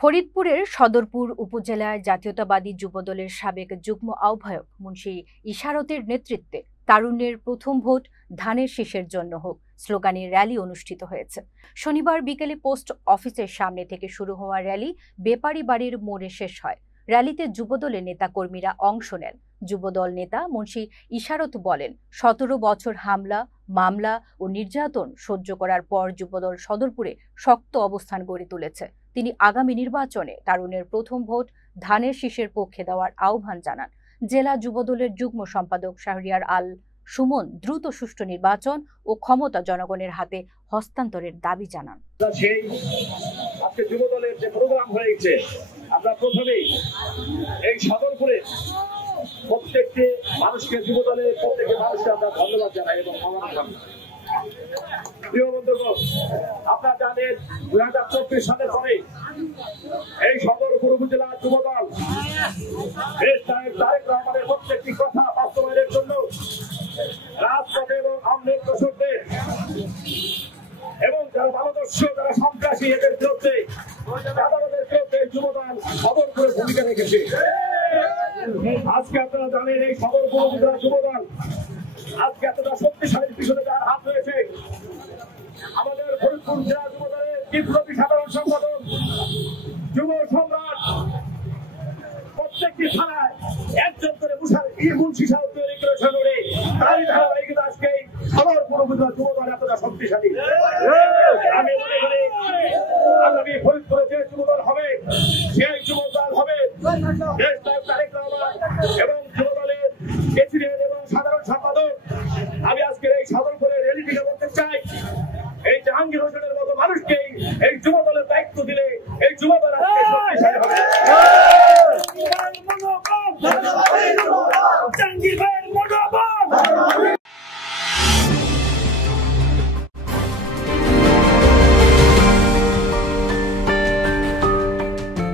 ফরিদপুরের সদরপুর উপজেলায় জাতীয়তাবাদী যুবদলের সাবেক যুগ্ম আহ্বায়ক মুন্সি ইশারতের নেতৃত্বে তারুণ্যের প্রথম ভোট ধানের শীষের জন্য হোক স্লোগানে র্যালি অনুষ্ঠিত হয়েছে। শনিবার বিকেলে পোস্ট অফিসের সামনে থেকে শুরু হওয়া র্যালি বেপারি বাড়ির মোড়ে শেষ হয়। র্যালিতে যুবদলের নেতাকর্মীরা অংশ নেন। যুবদল নেতা মুন্সি ইশারত বলেন, ১৭ বছর হামলা, মামলা ও নির্যাতন সহ্য করার পর যুবদল সদরপুরে শক্ত অবস্থান গড়ে তুলেছে। তিনি আগামী নির্বাচনে তারুণের প্রথম ভোট ধানের শীষের পক্ষে দেওয়ার আহ্বান জানান। জেলা যুবদলের যুগ্ম সম্পাদক শাহরিয়ার আল সুমন দ্রুত সুষ্ঠু নির্বাচন ও ক্ষমতা জনগণের হাতে হস্তান্তরের দাবি জানান। আজকে যুবদলের যে প্রোগ্রাম হয়েছে, আমরা প্রথমেই এই সদরপুরে প্রত্যেকটি মানুষকে, যুবদলের প্রত্যেকটি মানুষকে আমরা ধন্যবাদ জানাই এবং প্রিয় বন্ধুগণ, আপনারা জানেন ২০২৪ সালের পরে এই সদরপুর উপজেলা যুবদল তারেক রহমানের প্রত্যেকটি কথা বাস্তবায়নের জন্য রাজপথে এবং আমলের দোষরদের এবং যারা মানবদর্শ, যারা সন্ত্রাসী, এদের বিরুদ্ধে আদালতের বিরুদ্ধে যুবদল সদরপুরে ভূমিকা রেখেছে। আজকে আপনারা জানেন এই সদরপুর উপজেলা যুবদল আজকে এতটা শক্তিশালী পিছনে যার হাত রয়েছে, আমাদের ফরিদপুর জেলা যুবদলের বিপ্লবী সাধারণ সম্পাদক, যুব সম্রাট, প্রত্যেকটি থানায় একজন করে মুন্সি সাহেব তৈরি করে শহরে তারই ধারাবাহিকতা আজকে সদরপুর উপজেলা যুবদল এতটা শক্তিশালী। আমি মনে করি আগামী ফরিদপুরে যে যুবদল হবে, সেই যুবদল হবে তারেক রহমান এবং যুবদলের প্রেসিডেন্ট এবং সাধারণ সম্পাদক। আমি আজকে এই সদরপুরের র্যালিটিকে বলতে চাই, এই জাহাঙ্গীর হোসেনের মতো মানুষকে এই যুবদলের দায়িত্ব দিলে এই যুবদল আজকে শক্তিশালী হবে।